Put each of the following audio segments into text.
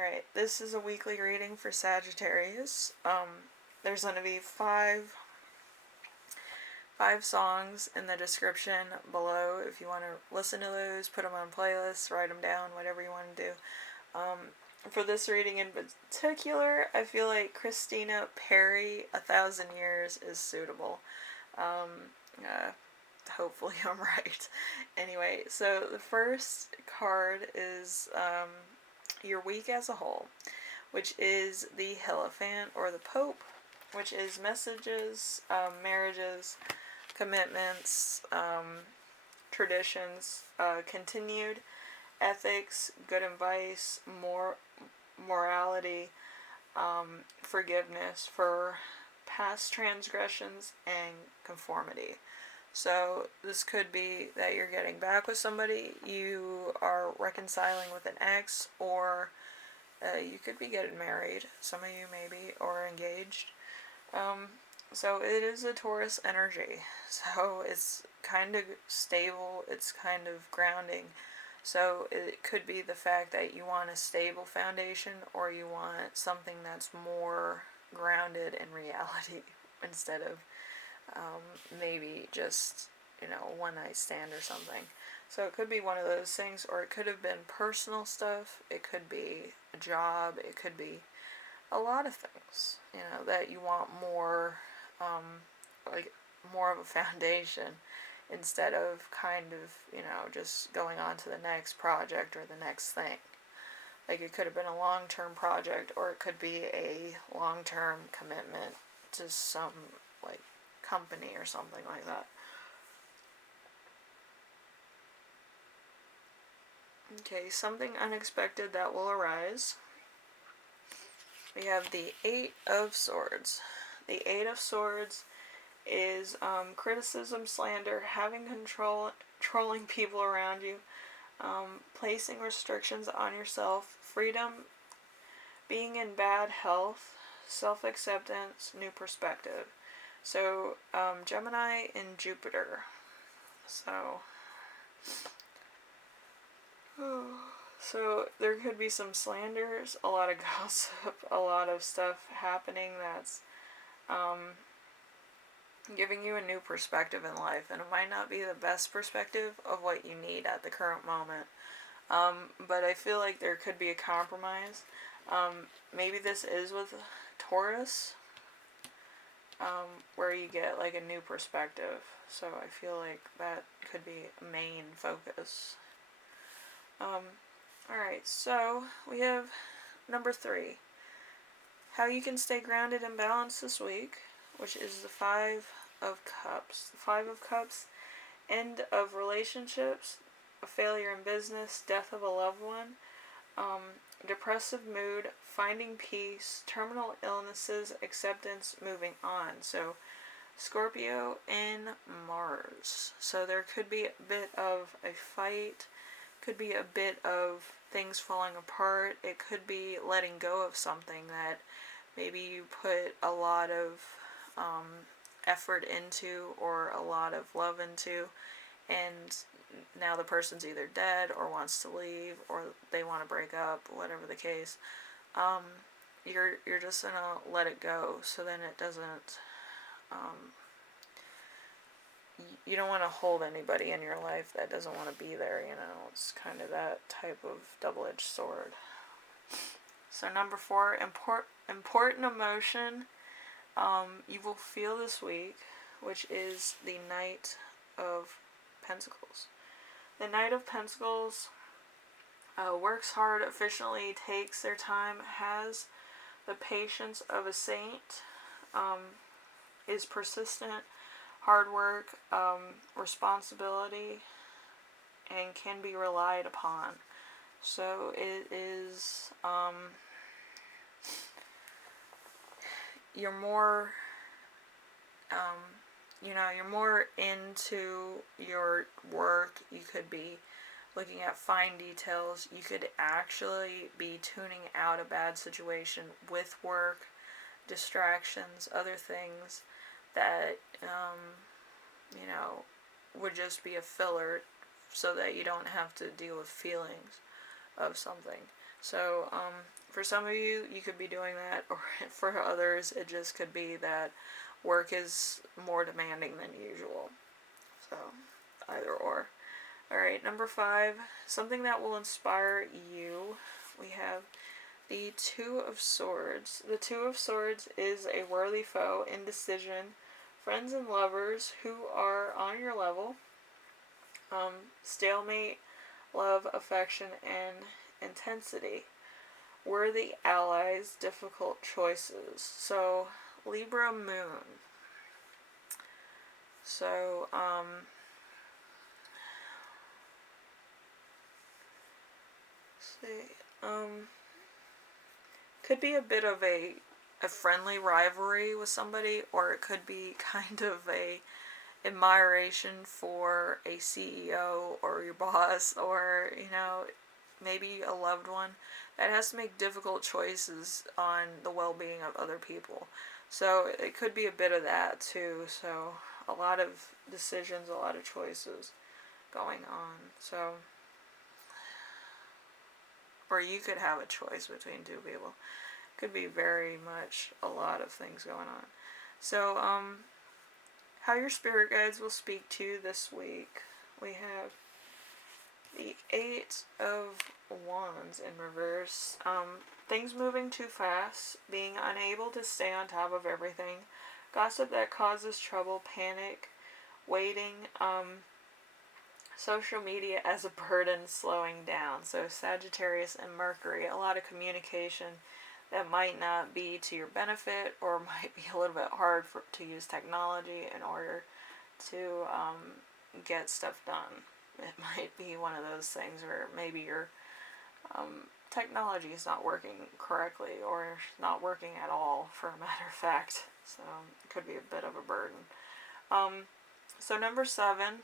Alright, this is a weekly reading for Sagittarius. There's going to be five songs in the description below. If you want to listen to those, put them on playlists, write them down, whatever you want to do. For this reading in particular, I feel like Christina Perri, 1,000 Years, is suitable. Hopefully I'm right. Anyway, so the first card is your week as a whole, which is the Hierophant or the Pope, which is messages, marriages, commitments, traditions, continued ethics, good advice, morality, forgiveness for past transgressions, and conformity. So this could be that you're getting back with somebody, you are reconciling with an ex, or you could be getting married, some of you maybe, or engaged. So it is a Taurus energy, so it's kind of stable, it's kind of grounding. So it could be the fact that you want a stable foundation, or you want something that's more grounded in reality instead of maybe just, a one night stand or something. So it could be one of those things, or it could have been personal stuff, it could be a job, it could be a lot of things, that you want more, more of a foundation instead of kind of, just going on to the next project or the next thing. Like it could have been a long-term project, or it could be a long-term commitment to some, company or something like that. Okay, something unexpected that will arise. We have the Eight of Swords. The Eight of Swords is criticism, slander, having control, trolling people around you, placing restrictions on yourself, freedom, being in bad health, self-acceptance, new perspective. So, Gemini and Jupiter. So there could be some slanders, a lot of gossip, a lot of stuff happening that's giving you a new perspective in life, and it might not be the best perspective of what you need at the current moment. But I feel like there could be a compromise. Maybe this is with Taurus, where you get a new perspective. So I feel like that could be a main focus. Alright, so we have number 3. How you can stay grounded and balanced this week, which is the Five of Cups. The Five of Cups, end of relationships, a failure in business, death of a loved one, depressive mood, finding peace, terminal illnesses, acceptance, moving on. So Scorpio and Mars. So there could be a bit of a fight, could be a bit of things falling apart. It could be letting go of something that maybe you put a lot of effort into, or a lot of love into, and now the person's either dead or wants to leave, or they want to break up, whatever the case. You're just gonna let it go, so then it doesn't, you don't want to hold anybody in your life that doesn't want to be there, it's kind of that type of double-edged sword. So number 4, important emotion you will feel this week, which is the Knight of Pentacles. The Knight of Pentacles works hard, efficiently, takes their time, has the patience of a saint, is persistent, hard work, responsibility, and can be relied upon. So it is, you're more, you're more into your work. You could be looking at fine details. You could actually be tuning out a bad situation with work, distractions, other things that, would just be a filler, so that you don't have to deal with feelings of something. So, for some of you, you could be doing that, or for others, it just could be that work is more demanding than usual. So, either or. Alright, number 5, something that will inspire you. We have the Two of Swords. The Two of Swords is a worthy foe, indecision, friends and lovers who are on your level, stalemate, love, affection, and intensity. Worthy allies, difficult choices. So, Libra Moon. So, let's see, could be a bit of a friendly rivalry with somebody, or it could be kind of a admiration for a CEO or your boss, or maybe a loved one that has to make difficult choices on the well-being of other people. So it could be a bit of that too. So a lot of decisions, a lot of choices going on. So, or you could have a choice between two people. Could be very much a lot of things going on. So, how your spirit guides will speak to you this week. We have the Eight of Wands in reverse. Things moving too fast, being unable to stay on top of everything, gossip that causes trouble, panic, waiting, social media as a burden, slowing down. So Sagittarius and Mercury, a lot of communication that might not be to your benefit, or might be a little bit hard to use technology in order to get stuff done. It might be one of those things where maybe your technology is not working correctly, or not working at all, for a matter of fact. So it could be a bit of a burden. So number 7,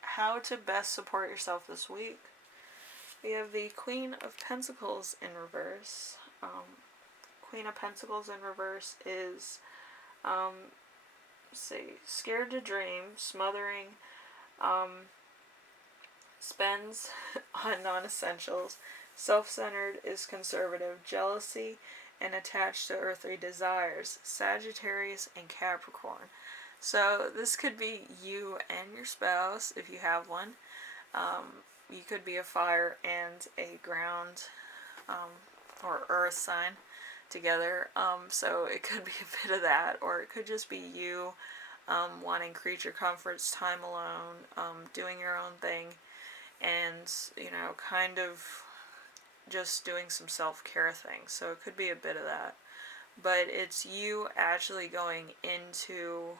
how to best support yourself this week. We have the Queen of Pentacles in reverse. Queen of Pentacles in reverse is, scared to dream, smothering, spends on non-essentials, self-centered, is conservative, jealousy, and attached to earthly desires, Sagittarius and Capricorn. So this could be you and your spouse, if you have one. You could be a fire and a ground or earth sign together. So it could be a bit of that, or it could just be you wanting creature comforts, time alone, doing your own thing, and kind of just doing some self-care things. So it could be a bit of that, but it's you actually going into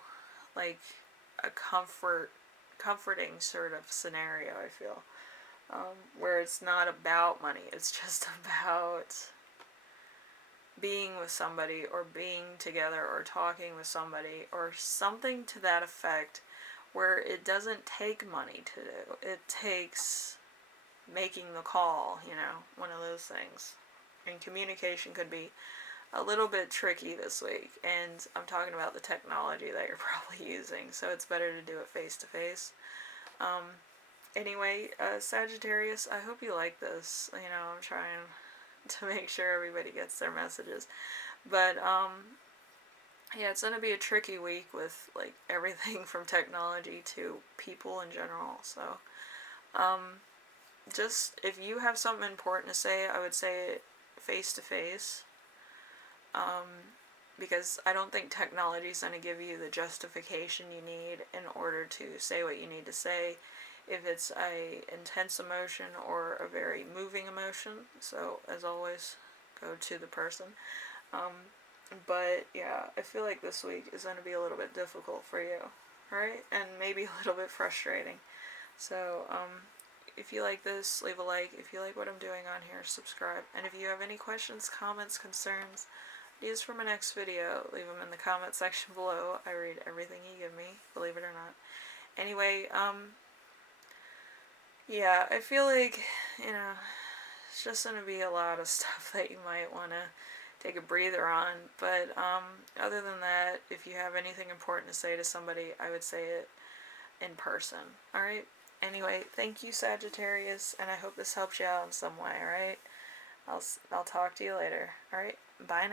like a comforting sort of scenario, I feel, where it's not about money, it's just about being with somebody, or being together, or talking with somebody, or something to that effect, where it doesn't take money to do. It takes making the call, one of those things. And communication could be a little bit tricky this week, and I'm talking about the technology that you're probably using, so it's better to do it face to face. Anyway, Sagittarius, I hope you like this. I'm trying to make sure everybody gets their messages, but yeah, it's gonna be a tricky week with like everything from technology to people in general. So just if you have something important to say, I would say it face to face, because I don't think technology is going to give you the justification you need in order to say what you need to say, if it's a intense emotion or a very moving emotion. So as always, go to the person. But yeah, I feel like this week is going to be a little bit difficult for you, right? And maybe a little bit frustrating. So if you like this, leave a like. If you like what I'm doing on here, subscribe. And if you have any questions, comments, concerns, ideas for my next video, leave them in the comment section below. I read everything you give me, believe it or not. Anyway, yeah, I feel like, it's just going to be a lot of stuff that you might want to take a breather on. But other than that, if you have anything important to say to somebody, I would say it in person. Alright? Anyway, thank you, Sagittarius, and I hope this helps you out in some way, alright? I'll talk to you later. Alright, bye now.